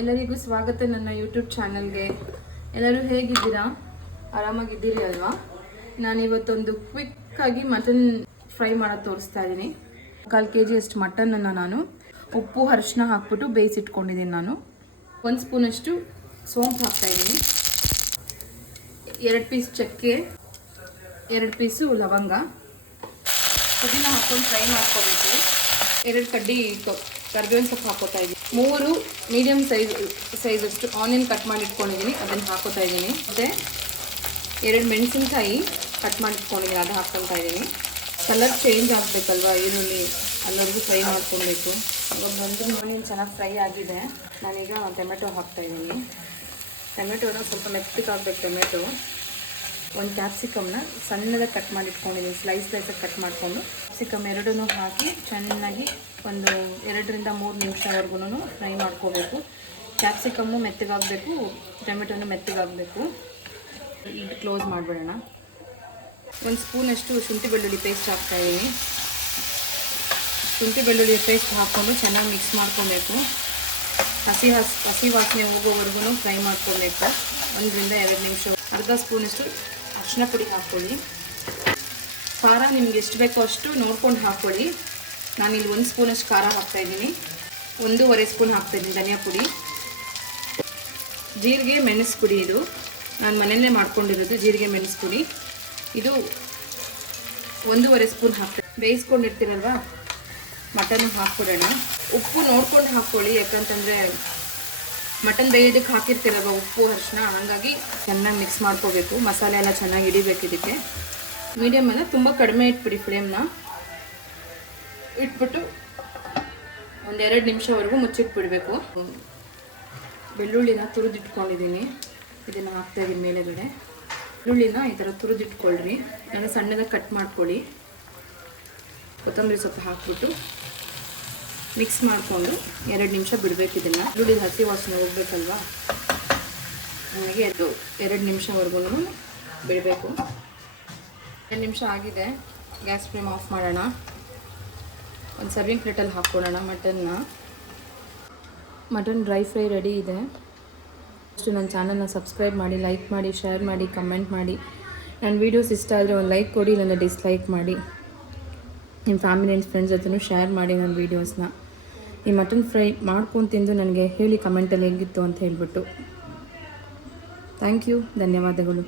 ಎಲ್ಲರಿಗೂ ಸ್ವಾಗತ ನನ್ನ ಯೂಟ್ಯೂಬ್ ಚಾನಲ್ಗೆ. ಎಲ್ಲರೂ ಹೇಗಿದ್ದೀರಾ? ಆರಾಮಾಗಿದ್ದೀರಿ ಅಲ್ವಾ? ನಾನು ಇವತ್ತೊಂದು ಕ್ವಿಕ್ಕಾಗಿ ಮಟನ್ ಫ್ರೈ ಮಾಡೋದು ತೋರಿಸ್ತಾ ಇದ್ದೀನಿ. 1/4 kg ಅಷ್ಟು ಮಟನನ್ನು ನಾನು ಉಪ್ಪು ಅರಿಶಿನ ಹಾಕ್ಬಿಟ್ಟು ಬೇಯಿಸಿಟ್ಕೊಂಡಿದ್ದೀನಿ. ನಾನು 1 ಸ್ಪೂನಷ್ಟು ಸೋಂಪು ಹಾಕ್ತಾಯಿದ್ದೀನಿ, 2 ಪೀಸ್ ಚಕ್ಕೆ, 2 ಪೀಸು ಲವಂಗ, ಪುದೀನ ಹಾಕ್ಕೊಂಡು ಫ್ರೈ ಮಾಡ್ಕೋಬೇಕು. 2 ಕಡ್ಡಿ ಕರಿಬೇವಿನ ಸೊಪ್ಪು ಹಾಕೋತಾ ಇದ್ದೀನಿ. 3 ಮೀಡಿಯಮ್ ಸೈಜಷ್ಟು ಆನಿಯನ್ ಕಟ್ ಮಾಡಿ ಇಟ್ಕೊಂಡಿದ್ದೀನಿ, ಅದನ್ನು ಹಾಕೋತಾ ಇದ್ದೀನಿ. ಮತ್ತು 2 ಮೆಣಸಿನ್ಕಾಯಿ ಕಟ್ ಮಾಡಿ ಇಟ್ಕೊಂಡಿದ್ದೀನಿ, ಅದು ಹಾಕ್ಕೊತಾ ಇದ್ದೀನಿ. ಕಲರ್ ಚೇಂಜ್ ಆಗಬೇಕಲ್ವ ಈರುಳ್ಳಿ, ಎಲ್ಲರಿಗೂ ಫ್ರೈ ಮಾಡ್ಕೊಳ್ಬೇಕು. ಇವಾಗ ಬಂದು ಆನಿಯನ್ ಚೆನ್ನಾಗಿ ಫ್ರೈ ಆಗಿದೆ. ನಾನೀಗ ಟೊಮೆಟೊ ಹಾಕ್ತಾಯಿದ್ದೀನಿ. ಟೊಮೆಟೊನ ಸ್ವಲ್ಪ ಮೆತ್ತಗಾಗಬೇಕು. ಟೊಮೆಟೊ 1 ಕ್ಯಾಪ್ಸಿಕಮ್ನ ಸಣ್ಣದಾಗಿ ಕಟ್ ಮಾಡಿ ಇಟ್ಕೊಂಡಿದ್ದೀನಿ, ಸ್ಲೈಸಾಗಿ ಕಟ್ ಮಾಡಿಕೊಂಡು ಕ್ಯಾಪ್ಸಿಕಮ್ 2 ಹಾಕಿ ಚೆನ್ನಾಗಿ ಒಂದು 2 ರಿಂದ 3 ನಿಮಿಷವರೆಗೂ ಫ್ರೈ ಮಾಡ್ಕೋಬೇಕು. ಕ್ಯಾಪ್ಸಿಕಮ್ಮು ಮೆತ್ತಗಾಗಬೇಕು, ಟೊಮೆಟೊನು ಮೆತ್ತಗಾಗಬೇಕು. ಈಗ ಕ್ಲೋಸ್ ಮಾಡಿಬಿಡೋಣ. 1 ಸ್ಪೂನಷ್ಟು ಶುಂಠಿ ಬೆಳ್ಳುಳ್ಳಿ ಪೇಸ್ಟ್ ಹಾಕ್ತಾಯಿದ್ದೀನಿ. ಶುಂಠಿ ಬೆಳ್ಳುಳ್ಳಿ ಪೇಸ್ಟ್ ಹಾಕ್ಕೊಂಡು ಚೆನ್ನಾಗಿ ಮಿಕ್ಸ್ ಮಾಡ್ಕೊಬೇಕು. ಹಸಿ ವಾಸನೆ ಹೋಗೋವರೆಗೂ ಫ್ರೈ ಮಾಡ್ಕೊಬೇಕು. 1 ರಿಂದ 2 ನಿಮಿಷ. ಅರ್ಧ ಸ್ಪೂನಷ್ಟು ಅರಿಶಿನ ಪುಡಿ ಹಾಕ್ಕೊಳ್ಳಿ. ಖಾರ ನಿಮ್ಗೆ ಎಷ್ಟು ಬೇಕೋ ಅಷ್ಟು ನೋಡ್ಕೊಂಡು ಹಾಕ್ಕೊಳ್ಳಿ. ನಾನಿಲ್ಲಿ 1 ಸ್ಪೂನಷ್ಟು ಖಾರ ಹಾಕ್ತಾಯಿದ್ದೀನಿ, 1.5 ಸ್ಪೂನ್ ಹಾಕ್ತಾಯಿದ್ದೀನಿ ಧನಿಯಾ ಪುಡಿ. ಜೀರಿಗೆ ಮೆಣಸು ಪುಡಿ, ಇದು ನಾನು ಮನೆಯಲ್ಲೇ ಮಾಡ್ಕೊಂಡಿರೋದು ಜೀರಿಗೆ ಮೆಣಸು ಪುಡಿ. ಇದು 1.5 ಸ್ಪೂನ್ ಹಾಕ್ತೀನಿ. ಬೇಯಿಸ್ಕೊಂಡಿರ್ತೀರಲ್ವ ಮಟನ್ ಹಾಕ್ಬಿಡೋಣ. ಉಪ್ಪು ನೋಡ್ಕೊಂಡು ಹಾಕ್ಕೊಳ್ಳಿ, ಯಾಕಂತಂದರೆ ಮಟನ್ ಬೇಯೋದಕ್ಕೆ ಹಾಕಿರ್ತೀರಲ್ವ ಉಪ್ಪು ಅರಿಶಿನ, ಹಾಗಾಗಿ ಚೆನ್ನಾಗಿ ಮಿಕ್ಸ್ ಮಾಡ್ಕೋಬೇಕು. ಮಸಾಲೆ ಎಲ್ಲ ಚೆನ್ನಾಗಿ ಹಿಡಿಬೇಕು ಇದಕ್ಕೆ. ಮೀಡಿಯಮನ್ನು ತುಂಬ ಕಡಿಮೆ ಇಟ್ಬಿಡಿ ಫ್ಲೇಮ್ನ. ಇಟ್ಬಿಟ್ಟು 1-2 ನಿಮಿಷವರೆಗೂ ಮುಚ್ಚಿಟ್ಬಿಡಬೇಕು. ಬೆಳ್ಳುಳ್ಳಿನ ತುರಿದಿಟ್ಕೊಂಡಿದ್ದೀನಿ, ಇದನ್ನು ಹಾಕ್ತಾಯಿದ್ದೀನಿ ಮೇಲೆಗಡೆ. ಬೆಳ್ಳುಳ್ಳಿನ ಈ ಥರ ತುರಿದಿಟ್ಕೊಳ್ರಿ, ನಾನು ಸಣ್ಣದಾಗಿ ಕಟ್ ಮಾಡ್ಕೊಳ್ಳಿ. ಕೊತ್ತಂಬರಿ ಸೊಪ್ಪು ಹಾಕ್ಬಿಟ್ಟು ಮಿಕ್ಸ್ ಮಾಡಿಕೊಂಡು 2 ನಿಮಿಷ ಬಿಡಬೇಕು. ಇದನ್ನು ಬೆಳ್ಳುಳ್ಳಿ ಹಸಿ ವಾಸನೆ ಹೋಗ್ಬೇಕಲ್ವ, ನನಗೆ 2 ನಿಮಿಷವರೆಗೂ ಬಿಡಬೇಕು. 2 ನಿಮಿಷ ಆಗಿದೆ, ಗ್ಯಾಸ್ ಫ್ಲೇಮ್ ಆಫ್ ಮಾಡೋಣ. ಒಂದು ಸರ್ವಿಂಗ್ ಪ್ಲೇಟಲ್ಲಿ ಹಾಕ್ಕೊಳ್ಳೋಣ ಮಟನ್ ಡ್ರೈ ಫ್ರೈ ರೆಡಿ ಇದೆ. ಅಷ್ಟು ನನ್ನ ಚಾನಲ್ನ ಸಬ್ಸ್ಕ್ರೈಬ್ ಮಾಡಿ, ಲೈಕ್ ಮಾಡಿ, ಶೇರ್ ಮಾಡಿ, ಕಮೆಂಟ್ ಮಾಡಿ. ನನ್ನ ವೀಡಿಯೋಸ್ ಇಷ್ಟ ಆದರೆ ಒಂದು ಲೈಕ್ ಕೊಡಿ, ನನ್ನ ಡಿಸ್ಲೈಕ್ ಮಾಡಿ. ನಿಮ್ಮ ಫ್ಯಾಮಿಲಿ ಆ್ಯಂಡ್ ಫ್ರೆಂಡ್ಸ್ ಜೊತೆನೂ ಶೇರ್ ಮಾಡಿ ನನ್ನ ವೀಡಿಯೋಸ್ನ. ಈ ಮಟನ್ ಫ್ರೈ ಮಾಡ್ಕೊಂಡು ತಿಂದು ನನಗೆ ಹೇಳಿ ಕಮೆಂಟಲ್ಲಿ ಹೇಗಿತ್ತು ಅಂತ ಹೇಳಿಬಿಟ್ಟು. ಥ್ಯಾಂಕ್ ಯು, ಧನ್ಯವಾದಗಳು.